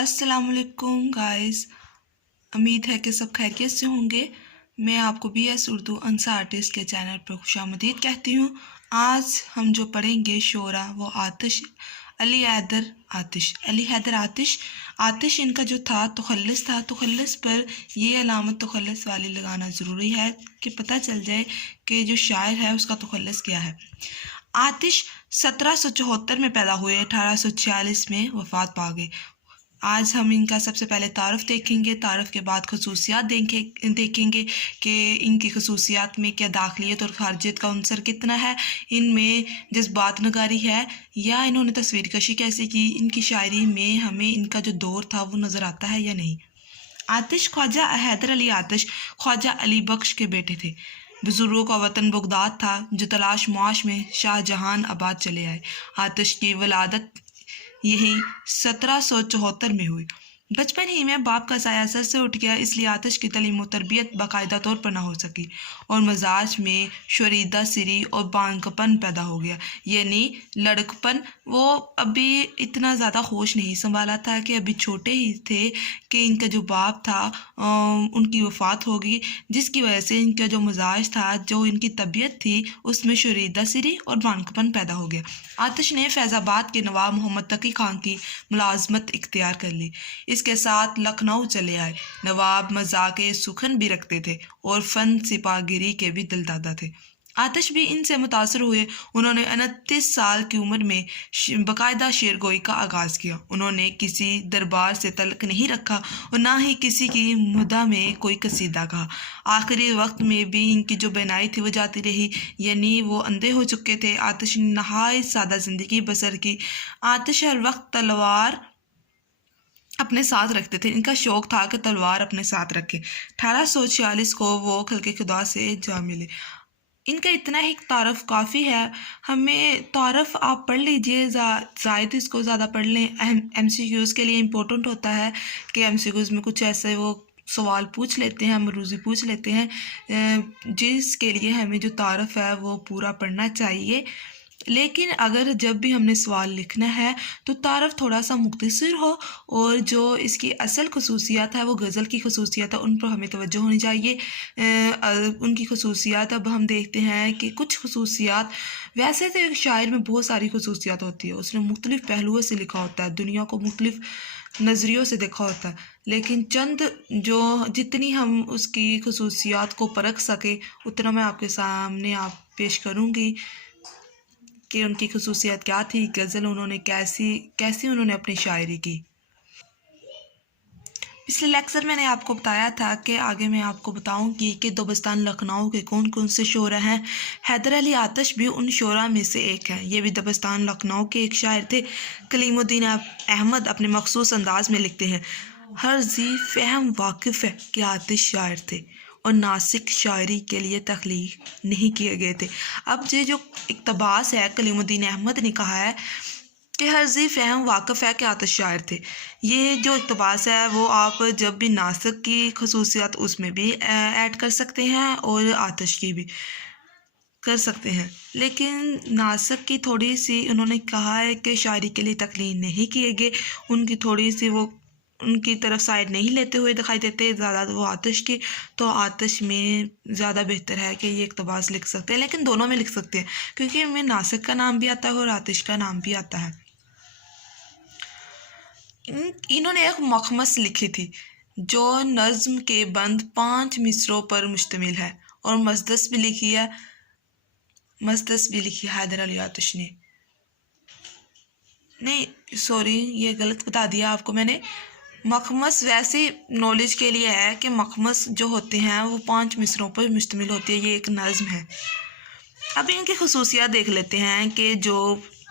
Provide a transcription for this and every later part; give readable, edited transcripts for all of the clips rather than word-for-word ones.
अस्सलाम वालेकुम गाइस। उम्मीद है कि सब खैरियत से होंगे। मैं आपको BS उर्दू अंसा आर्टिस्ट के चैनल पर खुशामदीद कहती हूँ। आज हम जो पढ़ेंगे शोरा वो आतिश अली हैदर आतिश इनका जो था तुखल्लिस था। तुखल्लिस पर ये अलामत तुखल्लिस वाली लगाना ज़रूरी है कि पता चल जाए कि जो शायर है उसका तुखल्लिस क्या है। आतिश 1774 में पैदा हुए, 1846 में वफ़ात पा गए। आज हम इनका सबसे पहले तारुफ देखेंगे, तारुफ के बाद खसूसियात देखेंगे कि इनकी खसूसियात में क्या दाखिलियत और खारजियत का अंसर कितना है, इनमें जज्बात नगारी है या इन्होंने तस्वीर कशी कैसे की, इनकी शायरी में हमें इनका जो दौर था वो नज़र आता है या नहीं। आतिश ख्वाजा हैदर अली आतिश ख्वाजा अली बख्श के बेटे थे। बुजुर्गों का वतन बगदाद था जो तलाश मुआश में शाहजहान आबाद चले आए। आतिश की वलादत यही 1774 में हुई। बचपन ही में बाप का साया सर से उठ गया, इसलिए आतिश की तालीम व तरबियत बाकायदा तौर पर ना हो सकी और मजाज में शरीदा सिरी और बांकपन पैदा हो गया, यानी लड़कपन। वो अभी इतना ज़्यादा होश नहीं संभाला था कि अभी छोटे ही थे कि इनका जो बाप था उनकी वफ़ात हो गई, जिसकी वजह से इनका जो मजाज था, जो इनकी तबीयत थी, उसमें शरीदा सिरी और बांकपन पैदा हो गया। आतिश ने फैज़ाबाद के नवाब मोहम्मद तकी खान की मुलाजमत इख्तियार कर ली। इसके साथ लखनऊ चले आए। नवाब मजाक सुखन भी रखते थे और फ़न सिपाहगिरी के भी दिलदादा थे। आतिश भी इनसे मुतासर हुए। उन्होंने 29 साल की उम्र में बाकायदा शेरगोई का आगाज़ किया। उन्होंने किसी दरबार से तल्क नहीं रखा और ना ही किसी की मुदा में कोई कसीदा कहा। आखिरी वक्त में भी इनकी जो बनाई थी वो जाती रही, यानी वो अंधे हो चुके थे। आतिश ने नहायत सादा ज़िंदगी बसर की। आतिश हर वक्त तलवार अपने साथ रखते थे। इनका शौक़ था कि तलवार अपने साथ रखे। 1846 को वो खल्क़े खुदा से जा मिले। इनका इतना ही तारफ़ काफ़ी है। हमें तारफ़ आप पढ़ लीजिए, ज़ायद इसको ज़्यादा पढ़ लें। MCQs के लिए इम्पोर्टेंट होता है कि MCQs में कुछ ऐसे वो सवाल पूछ लेते हैं, मरूज़ी पूछ लेते हैं, जिसके लिए हमें जो तारफ़ है वो पूरा पढ़ना चाहिए। लेकिन अगर जब भी हमने सवाल लिखना है तो तारफ़ थोड़ा सा मुख्तसर हो और जो इसकी असल खसूसियात है वो गज़ल की खसूसियात है, उन पर हमें तवज्जो होनी चाहिए। उनकी खसूसियात अब हम देखते हैं कि कुछ खसूसियात, वैसे तो एक शायर में बहुत सारी खसूसियात होती है, उसने मुख्तलिफ़ पहलुओं से लिखा होता है, दुनिया को मुख्तलिफ़ नज़रियों से देखा होता है, लेकिन जितनी हम उसकी खसूसियात को परख सके उतना मैं आपके सामने पेश करूँगी कि उनकी खसूसियात क्या थी, गज़ल उन्होंने कैसी उन्होंने अपनी शायरी की। पिछले लेक्चर मैंने आपको बताया था कि आगे मैं आपको बताऊंगी कि दबस्तान लखनऊ के कौन कौन से शोरा हैं। हैदर अली आतिश भी उन शोरा में से एक हैं। ये भी दबस्तान लखनऊ के एक शायर थे। कलीमुद्दीन अहमद अपने मखसूस अंदाज में लिखते हैं, हर ज़ी फ़हम वाकिफ़ है कि आतिश शायर थे और नासिक शायरी के लिए तख्लीक नहीं किए गए थे। अब ये जो इक़्तिबास है, कलीमुद्दीन अहमद ने कहा है कि हर ज़ी फ़हम वाकिफ़ है कि आतिश शायर थे। ये जो इक़्तिबास है वो आप जब भी नासिक की खसूसियात उसमें भी ऐड कर सकते हैं और आतिश की भी कर सकते हैं, लेकिन नासिक की थोड़ी सी उन्होंने कहा है कि शायरी के लिए तख्लीक नहीं किए गए, उनकी थोड़ी सी वो उनकी तरफ साइड नहीं लेते हुए दिखाई देते ज़्यादा वो आतिश की। तो आतिश में ज़्यादा बेहतर है कि ये इक़्तिबास लिख सकते हैं, लेकिन दोनों में लिख सकते हैं क्योंकि इनमें नासिक का नाम भी आता है और आतिश का नाम भी आता है। इन्होंने एक मखमस लिखी थी जो नज़्म के बंद 5 मिसरों पर मुश्तमिल है और मजदस भी लिखी है हैदर अली आतिश ने। नहीं सॉरी, ये गलत बता दिया आपको मैंने। मखमस वैसे नॉलेज के लिए है कि मखमस जो होते हैं वो 5 मिसरों पर मुश्तमिल होती है, ये एक नज़्म है। अब इनकी खसूसियात देख लेते हैं कि जो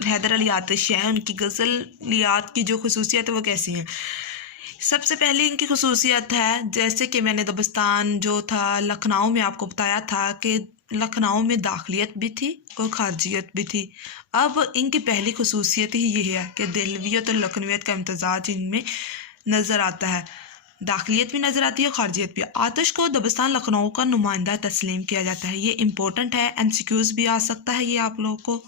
हैदर अली आतिश हैं उनकी गज़लियात की जो खसूसियत है वो कैसी हैं। सबसे पहले इनकी खसूसियत है, जैसे कि मैंने दबस्तान जो था लखनऊ में आपको बताया था कि लखनऊ में दाखिलियत भी थी और खारजियत भी थी। अब इनकी पहली खसूसियत ही ये है कि दिलवियत और लखनवियत का इम्तजाज इनमें नज़र आता है, दाखिलियत भी नज़र आती है, खारजियत भी। आतिश को दबस्तान लखनऊ का नुमाइंदा तस्लीम किया जाता है, ये इम्पोर्टेंट है, MCQs भी आ सकता है ये आप लोगों को।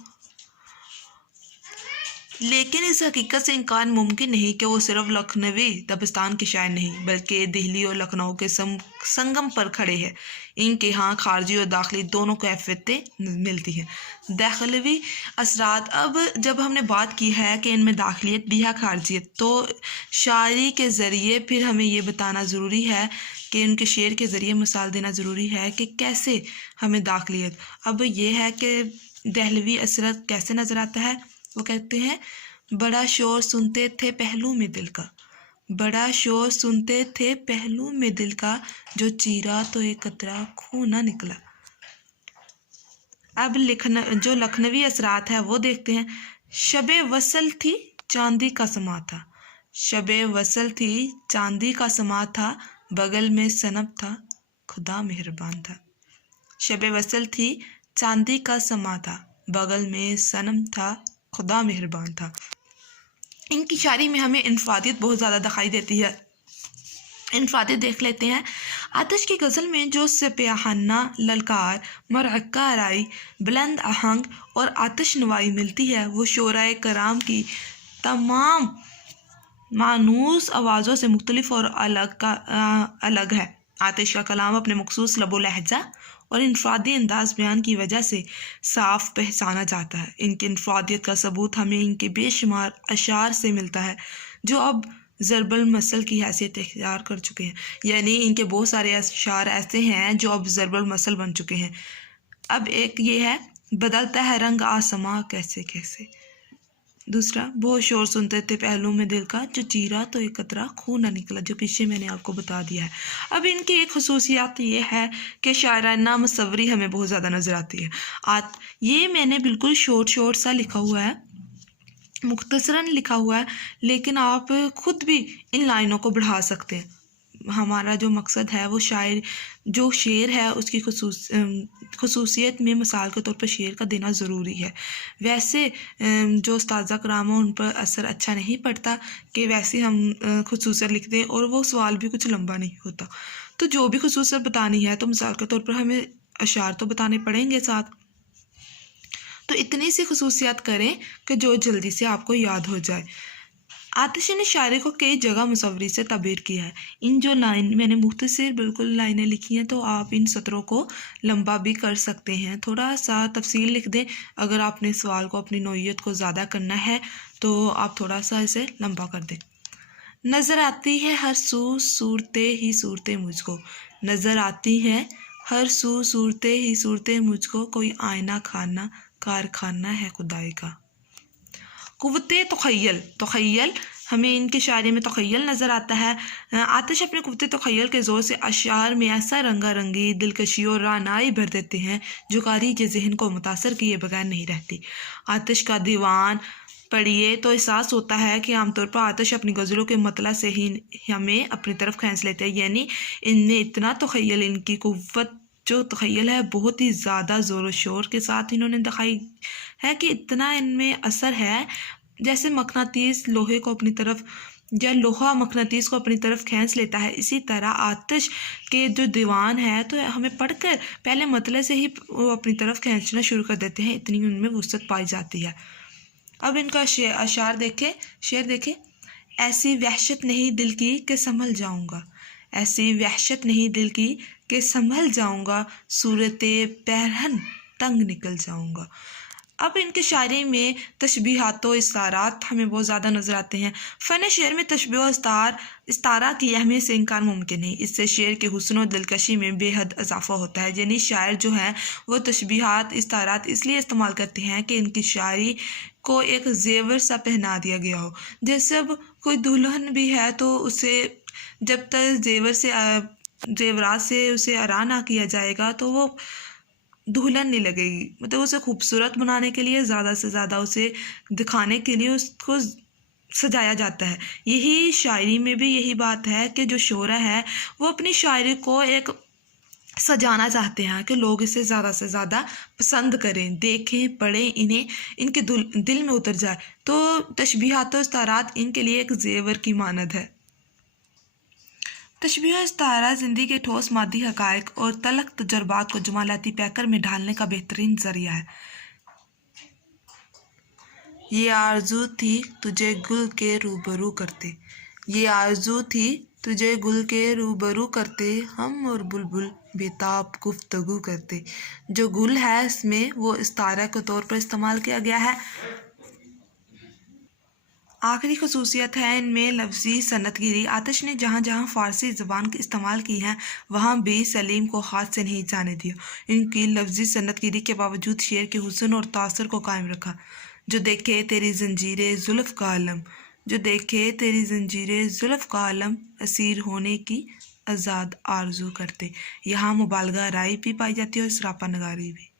लेकिन इस हकीकत से इनकार मुमकिन नहीं कि वो सिर्फ लखनवी दबस्तान के शायर नहीं बल्कि दिल्ली और लखनऊ के संगम पर खड़े हैं। इनके यहाँ खारजी और दाखिली दोनों कैफियतें मिलती हैं। दाखिलवी असरात, अब जब हमने बात की है कि इनमें दाखिलियत भी है खारजियत, तो शायरी के ज़रिए फिर हमें ये बताना ज़रूरी है कि उनके शेर के ज़रिए मिसाल देना ज़रूरी है कि कैसे हमें दाखिलियत। अब ये है कि दहलवी असरत कैसे नज़र आता है। वो कहते हैं, बड़ा शोर सुनते थे पहलू में दिल का, बड़ा शोर सुनते थे पहलू में दिल का, जो चीरा तो एक कतरा खून ना निकला। अब जो लखनवी असरात है वो देखते हैं। शबे वसल थी चांदी का समा था, शबे वसल थी चांदी का समा था, बगल में सनम था खुदा मेहरबान था। शबे वसल थी चांदी का समा था, बगल में सनम था खुदा मेहरबान था। इनकी शायरी में हमें इनफरादियत बहुत ज़्यादा दिखाई देती है। इनफरादियत देख लेते हैं। आतिश की गज़ल में जो सिपाहाना ललकार, मरहक्का आराई, बुलंद आहंग और आतिश नवाई मिलती है, वो शोराए कराम की तमाम मानूस आवाज़ों से मुख्तलिफ और अलग है। आतिश का कलाम अपने मखसूस लबो लहजा और इनफरादी अंदाज बयान की वजह से साफ पहचाना जाता है। इनकी इनफरादियत का सबूत हमें इनके बेशुमार अशार से मिलता है, जो अब ज़रबल मसल की हैसियत इख्तियार कर चुके हैं। यानी इनके बहुत सारे अशार ऐसे हैं जो अब ज़रबल मसल बन चुके हैं। अब एक ये है, बदलता है रंग आसमां कैसे कैसे। दूसरा, बहुत शोर सुनते थे पहलू में दिल का, जो चीरा तो एक कतरा खून न निकला, जो पीछे मैंने आपको बता दिया है। अब इनकी एक खसूसियात ये है कि शायराना मुसव्वरी हमें बहुत ज़्यादा नज़र आती है। ये मैंने बिल्कुल शॉर्ट सा लिखा हुआ है, मुख्तसरन लिखा हुआ है, लेकिन आप खुद भी इन लाइनों को बढ़ा सकते हैं। हमारा जो मकसद है वो जो शेर है उसकी खसूसियत में मिसाल के तौर पर शेर का देना ज़रूरी है। वैसे जो उस्ताज़ा कराम हो उन पर असर अच्छा नहीं पड़ता कि वैसे हम खसूसियत लिख दें और वो सवाल भी कुछ लंबा नहीं होता। तो जो भी खसूसियत बतानी है तो मिसाल के तौर पर हमें अशार तो बताने पड़ेंगे साथ, तो इतनी सी खसूसियात करें कि जो जल्दी से आपको याद हो जाए। आतिश ने शायरी को कई जगह मुसव्वरी से ताबीर किया है। इन जो लाइन मैंने मुख्तसर बिल्कुल लाइनें लिखी हैं, तो आप इन सत्रों को लंबा भी कर सकते हैं, थोड़ा सा तफसील लिख दें। अगर आपने सवाल को अपनी नौइयत को ज़्यादा करना है तो आप थोड़ा सा इसे लंबा कर दें। नज़र आती है हर सू सूरते ही सूरते मुझको, नज़र आती है हर सू सूरते ही सूरते मुझको, कोई आईना खाना कारखाना है खुदाई का। कुव्वते तख़य्युल हमें इनके शायरी में तख़य्युल नज़र आता है। आतिश अपने कुव्वते तख़य्युल के ज़ोर से अशार में ऐसा रंगा रंगी, दिलकशी और रानाई भर देते हैं जो कारी के जहन को मुतासर किए बगैर नहीं रहती। आतिश का दीवान पढ़िए तो एहसास होता है कि आमतौर पर आतिश अपनी गज़लों के मतला से ही हमें अपनी तरफ खींच लेते हैं। यानी इनमें इतना तख़य्युल, इनकी कुव्वत जो तख़य्युल है बहुत ही ज़्यादा ज़ोर व शोर के साथ इन्होंने दिखाई है कि इतना इनमें असर है, जैसे मकनातीस लोहे को अपनी तरफ या लोहा मकनातीस को अपनी तरफ खींच लेता है, इसी तरह आतिश के जो दीवान है तो हमें पढ़कर पहले मतले से ही वो अपनी तरफ खींचना शुरू कर देते हैं, इतनी उनमें वुसअत पाई जाती है। अब इनका अशार देखें, शेर देखें। ऐसी वहशत नहीं दिल की कि संभल जाऊँगा, ऐसी वहशत नहीं दिल की कि संभल जाऊँगा, सूरते पैरहन तंग निकल जाऊँगा। अब इनके शायरी में तशबीहात व इस्तारात हमें बहुत ज़्यादा नज़र आते हैं। फ़न शेर में तशबीह व इस्तारा की अहमियत से इनकार मुमकिन नहीं, इससे शेर के हुस्न और दिलकशी में बेहद इजाफा होता है। यानी शायर जो हैं वो तशबीहात इस्तारात इसलिए इस्तेमाल करते हैं कि इनकी शायरी को एक जेवर सा पहना दिया गया हो। जैसे अब कोई दुल्हन भी है तो उसे जब तक जेवरात से उसे आरा ना किया जाएगा तो वो दुल्हन नहीं लगेगी। मतलब उसे खूबसूरत बनाने के लिए, ज़्यादा से ज़्यादा उसे दिखाने के लिए उसको सजाया जाता है। यही शायरी में भी यही बात है कि जो शोरा है वो अपनी शायरी को एक सजाना चाहते हैं कि लोग इसे ज़्यादा से ज़्यादा पसंद करें, देखें, पढ़ें, इन्हें इनके दिल में उतर जाए। तो तशबीहात व इस्तारात इनके लिए एक जेवर की मानद है। तशबीह और इस्तारा ज़िंदगी के ठोस मादी हक़ाइक़ और तलख़ तजुर्बात को जमालाती पैकर में ढालने का बेहतरीन ज़रिया है। یہ آرزو تھی تجھے گل کے روبرو کرتے، یہ آرزو تھی تجھے گل کے روبرو کرتے، ہم اور بلبل بےتاب گفتگو کرتے۔ جو گل ہے اس میں وہ استعارہ کے طور پر استعمال کیا گیا ہے۔ آخری خصوصیت ہے ان میں لفظی صنعت گیری۔ آتش نے جہاں جہاں فارسی زبان استعمال کی ہے وہاں بھی سلیم کو ہاتھ سے نہیں جانے دیا۔ ان کی لفظی صنعت گیری کے باوجود شعر کے حسن اور تاثر کو قائم رکھا۔ جو دیکھے تیری زنجیریں زلف کا عالم، جو دیکھے تیری زنجیریں زلف کا عالم، اسیر ہونے کی آزاد آرزو کرتے۔ یہاں مبالغہ رائی بھی پائی جاتی ہے اور سراپا نگاری بھی۔